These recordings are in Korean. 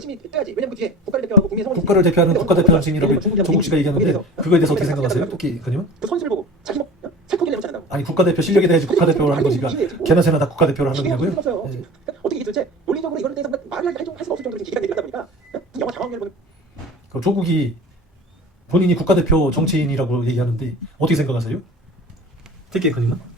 열심히 떠야지. 왜냐면 그 뒤에 국가를 대표하고 국민 성원이 국가를 대표하는 국가대표 정치인이라고 정부 조국 씨가 얘기하는데 그거에 대해서 어떻게 생각하세요? 토끼 의원님은? 그 선수를 보고 자기 뭐 살코기 내놓지 않는다고. 아니 국가대표 실력에 대해서 국가대표를 하는 거지가 개나 새나 다 국가대표를 하는 거냐고요? 네. 어떻게 도대체 논리적으로 이거에 대해서 말을 할 수가 없을 정도로 기가 내렸다 보니까 영화 장황을 보는. 그럼 조국이 본인이 국가대표 정치인이라고 얘기하는데 어떻게 생각하세요? 토끼 의원님은?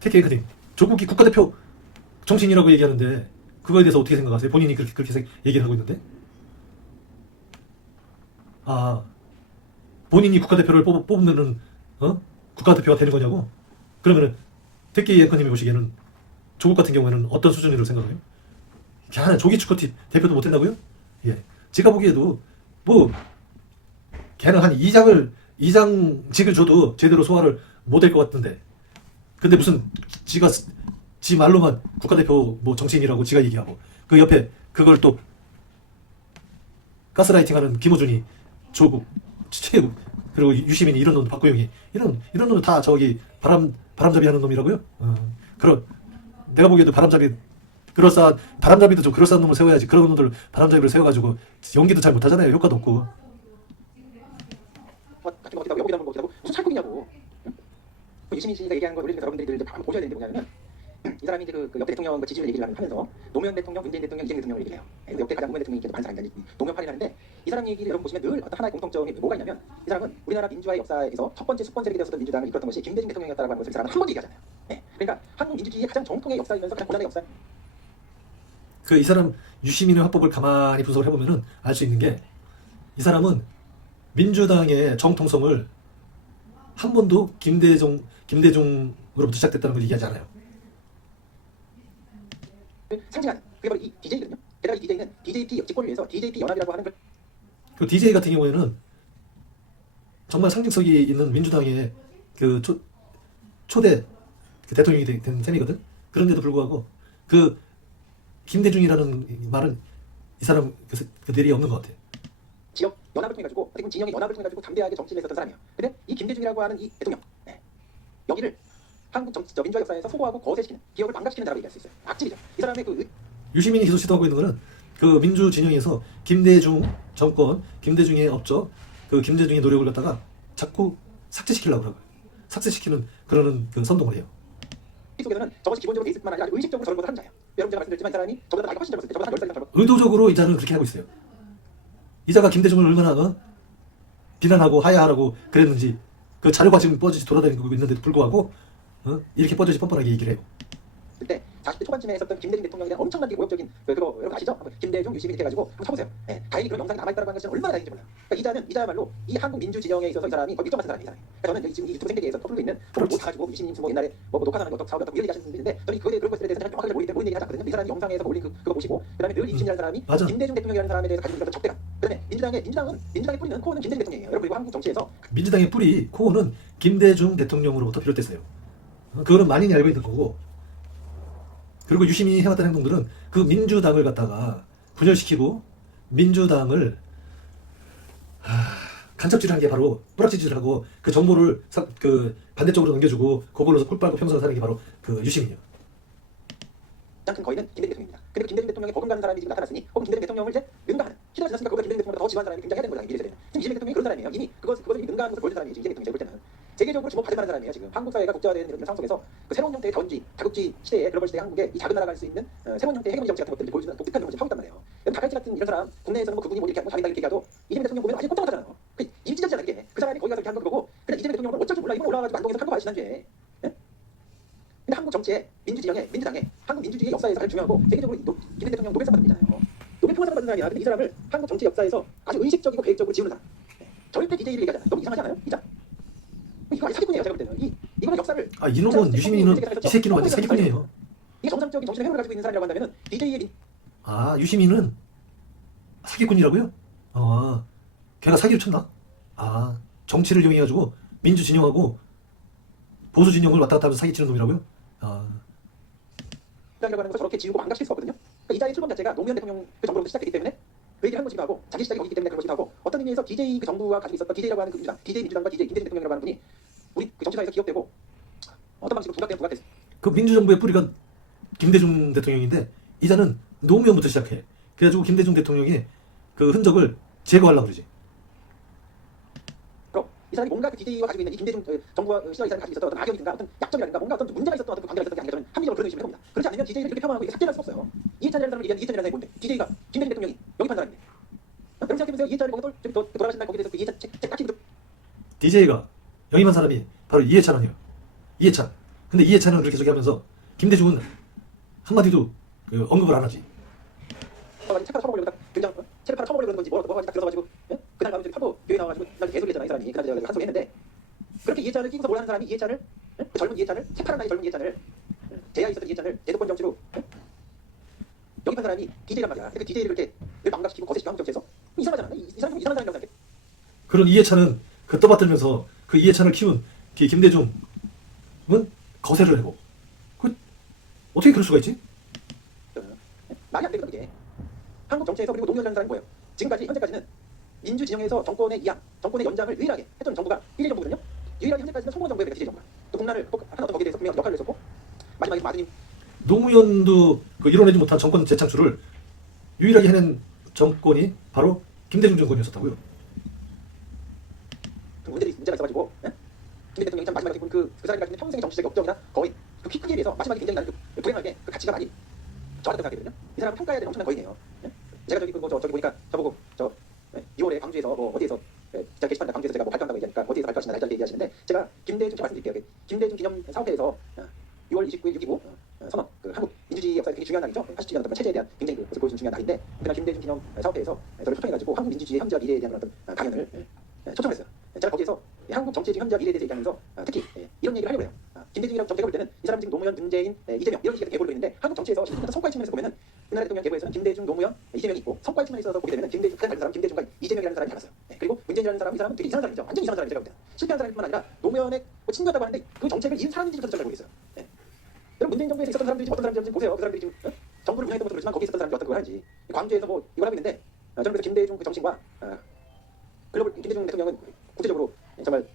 TK 조국이 국가대표 정치인이라고 얘기하는데 그거에 대해서 어떻게 생각하세요? 본인이 그렇게 얘기를 하고 있는데 본인이 국가대표를 뽑으면은 국가대표가 되는 거냐고? 그러면은 TK 앵커님이 보시기에는 조국 같은 경우에는 어떤 수준으로 생각해요? 걔는 조기 축구팀 대표도 못 된다고요? 예, 제가 보기에도 뭐 걔는 한 2장직을 줘도 제대로 소화를 못 할 것 같은데 근데 무슨 지 말로만 국가대표 뭐 정치인이라고 지가 얘기하고 그 옆에 그걸 또 가스라이팅하는 김어준이 조국 최국 그리고 유시민이 이런 놈 박구영이 이런 놈들 다 저기 바람잡이 하는 놈이라고요? 그런 내가 보기에도 바람잡이도 좀 그럴싸한 놈을 세워야지. 그런 놈들 바람잡이를 세워가지고 연기도 잘 못하잖아요. 효과도 없고. 같은 거 어디다 여기다 거기다고 무슨 살코기냐고. 유시민 씨가 얘기하는 거 우리 여러분들이 이제 한번 보셔야 되는데 뭐냐면 이 사람이 이제 그 역대 대통령 지지율 얘기를 하면서 노무현 대통령, 문재인 대통령, 이재명 대통령을 얘기해요. 역대 가장 노무현 대통령이 많은 사람이 노무현파를 하는데 이 사람 얘기를 여러분 보시면 늘 어떤 하나의 공통점이 뭐가 있냐면 이 사람은 우리나라 민주화의 역사에서 첫 번째 수권 세력이 되었었던 민주당을 이끌었던 것이 김대중 대통령이었다라고 하는 것을 이 사람은 한 번도 얘기하잖아요. 네. 그러니까 한국 민주주의의 가장 정통의 역사이면서 가장 고난의 역사. 이 사람 유시민의 화법을 가만히 분석을 해보면은 알 수 있는 게 이 사람은 민주당의 정통성을 한 번도 김대중으로부터 시작됐다는 걸 얘기하지 않아요. 상징하는 그게 바로 이 DJ거든요. 게다가 이 DJ는 DJP 집권을 위해서 DJP 연합이라고 하는 걸. 그 DJ 같은 경우에는 정말 상징성이 있는 민주당의 그 초대 그 대통령이 된 셈이거든. 그런데도 불구하고 그 김대중이라는 말은 이 사람 그 뇌리에 없는 것 같아. 지역 연합을 통해 가지고 어떻게 보면 진영의 연합을 통해 가지고 담대하게 정치를 했었던 사람이에요. 근데 이 김대중이라고 하는 이 대통령 여기를 한국 민주화 역사에서 소고하고 거세시키는 기억을 망각시키는 나라고 얘기할 수 있어요. 악질이죠. 이 사람의 유시민이 계속 시도하고 있는 거는 그 민주 진영에서 김대중 정권, 김대중의 업적, 그 김대중의 노력을 갖다가 자꾸 삭제시키려고 하고요. 삭제시키는 그러는 그 선동을 해요. 이 속에서는 저것이 기본적으로 돼 있을 뿐만 아니라 의식적으로 저런 것을 하는 자예요. 여러분 제가 말씀드렸지만 이 사람이 저보다 나이가 훨씬 젊었을 때, 저보다 한 10살 젊었을 때 의도적으로 이자는 그렇게 하고 있어요. 이자가 김대중을 얼마나 비난하고 하야하라고 그랬는지 그 자료가 지금 뻗어지 돌아다니고 있는데도 불구하고 이렇게 뻗어지 뻔뻔하게 얘기를 해요. 그때 40대 초반쯤에 있었던 김대중 대통령에 대한 엄청난 모욕적인 그거 여러분 아시죠? 김대중, 유시민 이렇게 해가지고 한번 쳐보세요. 다행히 그런 영상이 남아있다는 것은 얼마나 다행인지 몰라요. 그러니까 이자야말로 이 한국 민주 진영에 있어서 이 사람이 거의 일정 같은 사람이에요. 그러니까 저는 지금 이 유튜브 생태계에서 터블로 있는 그걸 못 사가지고 유시민 뭐 옛날에 뭐 녹화하는 어떤 사업이 어떤 이런 얘기 하시는 분인데 저는 그런 것들에 대해서 정확하게 모르는 얘기 하지 않거든요. 이 사람이 영상에서 올린 그거 보시고 그다음에 늘 유시민이라는 사람이 맞아. 김대중 대통령이라는 사람에 대해서 가지고 있었던 적대감. 그다음에 민주당의 뿌리는 코어는 김대중 대통령이에요. 여러분 그리고 한국 정치에서 민주당의 뿌리 코어는 김대중 대통령으로부터 비롯됐어요. 그거는 많이 알고 있는 거고. 그리고 유시민이 해왔던 행동들은 그 민주당을 갖다가 분열시키고 민주당을 간첩질을 한 게 바로 뿌락질하고 그 정보를 그 반대쪽으로 넘겨주고 그걸로 꿀 빨고 평생 사는 게 바로 그 유시민이요. 가장 큰 거인은 김대중 대통령입니다. 그리고 김대중 대통령에 버금가는 사람이 지금 나타났으니 혹은 김대중 대통령을 이제 능가하는 시대가 지났으니까 그보다 김대중 대통령보다 더 지루한 사람이 등장해야 되는 거잖아요. 미래세대는. 지금 이재명 대통령이 그런 사람이에요. 이미 그것을 능가하는 것을 보여준 사람이에요. 이재명 대통령이 볼 때는. 세계적으로 주목받을 만한 사람이에요. 지금 한국 사회가 국제화되는 이런 상황 속에서 그 새로운 형태의 자국지 시대에 글로벌 시대의 한국에 이 작은 나라가 할 수 있는 새로운 형태의 해결 정치 같은 것들을 보여주는 독특한 정치를 하고 있단 말이에요. 다갈치 같은 이런 사람 국내에서는 뭐 그분이 뭐 이렇게 하고 자기가 이렇게 얘기하도 이재명 대통령 보면 아직 꼼짝 못하잖아요. 이미 찢어지잖아 이게. 그 사람이 거기 가서 이렇게 하는 거 보고 근데 이재명 대통령은 어쩔 줄 몰라. 이번 올라와가지고 안동에서 한거 봐요 지난주에. 근데 한국 정치의 민주당의 한국 민주주의 역사에서 가장 중요하고 세계적으로 김대중 대통령 노벨상 받은 분이잖아요. 노벨 평화상 받은 사람이야. 근데 이 사람을 한국 정치 역사에서 아주 의식적이고 계획적으로 지우는 사람. 절대 DJ를 얘기하잖아요. 너무 이상하지 않아요? 이자. 이거 아니 사기꾼이에요. 제가 볼 때는 이거는 역사를 이놈은 유시민이는 이 새끼는 완전 사기꾼이에요. 이게 정상적인 정신의 회로를 가지고 있는 사람이라고 한다면은 DJ의 유시민은 사기꾼이라고요? 걔가 사기를 쳤나? 정치를 이용해가지고 민주 진영하고 보수 진영을 왔다 갔다 하면서 사기치는 놈이라고요? 이라고 하는 거 저렇게 지우고 망각시킬 수 없거든요. 그러니까 이자의 출범 자체가 노무현 대통령 그 정부로부터 시작되기 때문에 그 얘기를 한 거지도 하고 자기 시작이 거기기 때문에 그런 거지도 하고 어떤 의미에서 DJ 그 정부가 가지고 있었던 DJ라고 하는 그 민주당, DJ 민주당과 DJ 김대중 대통령이라고 하는 분이 우리 그 정치사에서 기억되고 어떤 방식으로 부각됐어. 그 민주정부의 뿌리가 김대중 대통령인데 이자는 노무현부터 시작해. 그래가지고 김대중 대통령이 그 흔적을 제거하려고 그러지. 그럼 이 사람이 뭔가 그 DJ가 가지고 있는 이 김대중 정부와 시절 이 사람이 가지고 있었던 어떤 악영이든가 어떤 약점이라든가 뭔가 어떤 문제가 있었던 어떤 관계가 있었던 게 아닌가 저는 합리적으로 그런 의심을 해봅니다. 그렇지 않으면 DJ를 이렇게 폄하하고 이게 삭제할 수 없어요. 이해찬이라는 사람을 얘기하는 이해찬이라는 사람이 뭔데? DJ가 김대중 대통령이 영입한 사람인데. 여러분 생각해보세요. 이해찬을 거기서 또 돌아가신 날 거기에 대해서 그 이해찬 책 딱히 DJ가 영입한 사람이 바로 이해찬 아니에요. 이해찬. 근데 이해찬은 그렇게 저기 하면서 김대중은 한마디도 그 언급을 안 하지. 책 하나 처먹으려고 딱 굉장히 책을 하나 처먹으려고 그러는 건지 뭐가 딱 들어서가지고 예? 그날 가면 파보 교회 나와가지고 날 개소리했잖아 이 사람이. 그날 한 소리 했는데 그렇게 이해찬을 끼고서 몰라하는 사람이 이해찬을 예? 그 젊은 이해찬을 새파란 나이 젊은 이해찬을 제야 있었던 이해찬을 제도권 정치로 예? 영입한 사람이 DJ란 말이야. 근데 그 DJ를 이렇게 왜 망각시키고 거세시키고 한국 정치에서 이상하잖아. 이 사람 좀 이상한 사람이라고 생각해. 그런 이해찬은 그 떠받들면서 그 이해찬을 키운 김대중은 거세를 하고 그 어떻게 그럴 수가 있지? 말이 안 되거든 이게. 한국 정치에서 그리고 노무현이라는 사람이 뭐예요? 지금까지 현재까지는 민주 진영에서 정권의 이양, 정권의 연장을 유일하게 했던 정부가 1일 정부거든요. 유일하게 현재까지는 성공 정부의 DJ 정부가. 또 국난을 하는 어떤 거기에 대해서 분명 역할을 했었고 마지막에 마드님 노무현도 그 이뤄내지 못한 정권 재창출을 유일하게 해낸 정권이 바로 김대중 정권이었었다고요. 그 문제가 있어가지고 예? 김 대통령이 참 마지막에 그 사람이 가지고 있는 평생의 정치적 역정이나 거의 그 크기에 비해서 마지막에 굉장히 나는 그 불행하게 그 가치가 많이 저하다고 생각하거든요. 이 사람은 평가해야 되는 엄청난 거인이에요. 예? 제가 저기 저기 보니까 저보고 6월에 광주에서 뭐 어디에서 기자 게시판에 광주에서 제가 뭐 발표한다고 얘기하니까 어디에서 발표하시나 날짜를 얘기하시는데 제가 김대중 좀 말씀드릴게요. 김대중 기념 사업회에서 6월 29일 6.25 선언 그 한국 민주주의 역사의 굉장히 중요한 날이죠. 80주년 어떤 체제에 대한 굉장히 그 보여준 중요한 날인데 그날 김대중 기념 사업회에서 저를 초청해가지고 한국 민주주의의 현재와 미래에 대한 어떤 강연을 초청했어요. 제가 거기에서 한국 정치의 지금 현재와 미래에 대해서 얘기하면서 특히 이런 얘기를 하려고 해요. 김대중이라고 제가 볼 때는 이 사람 지금 노무현, 문재인, 이재명 이런 식의 계보로 있는데 한국 정치에서 실질적인 성과의 측면에서 보면은 우리나라 대통령 계보에서는 김대중, 노무현, 이재명이 있고 성과의 측면에서 보게 되면 김대중 가장 다른 사람 김대중과 이재명이라는 사람이 달랐어요. 그리고 문재인이라는 사람은 이 사람은 되게 이상한 사람이죠. 완전 이상한 사람이 제가 볼 때는 실패한 사람뿐만 아니라 노무현의 뭐 친구였다고 하는데 그 정책을 이은 사람인지 저도 잘 모르겠어요. 여러분 문재인 정부에서 있었던 사람들이 어떤 사람인지 보세요. 그 사람들이 지금 정부를 운영했던 것도 그렇지만 거기에 있었던 사람들이 어떤 걸 하는지 광주에서 뭐 이걸 하고 있는데 저는 그래서 김대중 그 정신과 글로벌 김대중 대통령은 구체적으로 정말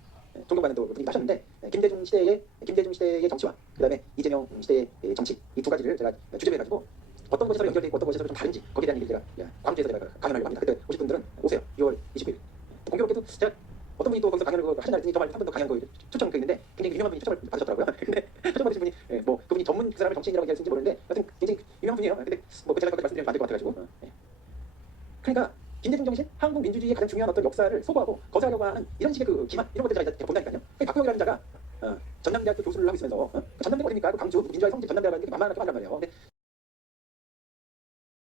존경받는 또 분이 하셨는데 김대중 시대의 정치와 그다음에 이재명 시대의 정치 이 두 가지를 제가 주제로 해가지고 어떤 것이 서로 연결되어 있고 어떤 것이 서로 좀 다른지 거기에 대한 얘기를 제가 광주에서 제가 강연하려고 합니다. 그때 오실 분들은 오세요. 6월 29일. 공교롭게도 제가 어떤 분이 또 거기서 강연을 하신 날이 정말 한 번 더 강연 초청 있는데 굉장히 유명한 분이 초청을 받으셨더라고요. 근데 초청 받으신 분이 뭐 그분이 전문 그 사람을 정치인이라고 얘기하시는지 모르는데 하여튼 굉장히 유명한 분이에요. 근데 뭐 제가 그렇게 말씀드리면 안 될 것 같아가지고 그러니까 김대중 정신, 한국 민주주의의 가장 중요한 어떤 역사를 소거하고 거세하려고 하는 이런 식의 그 기만 이런 것들 제가 본다니까요. 박형이라는 자가 전남대학교 교수를 하고 있으면서 전남대가 어딥니까? 그 광주 민주화의 성지 전남대가 만만하게 말란 말이에요. 근데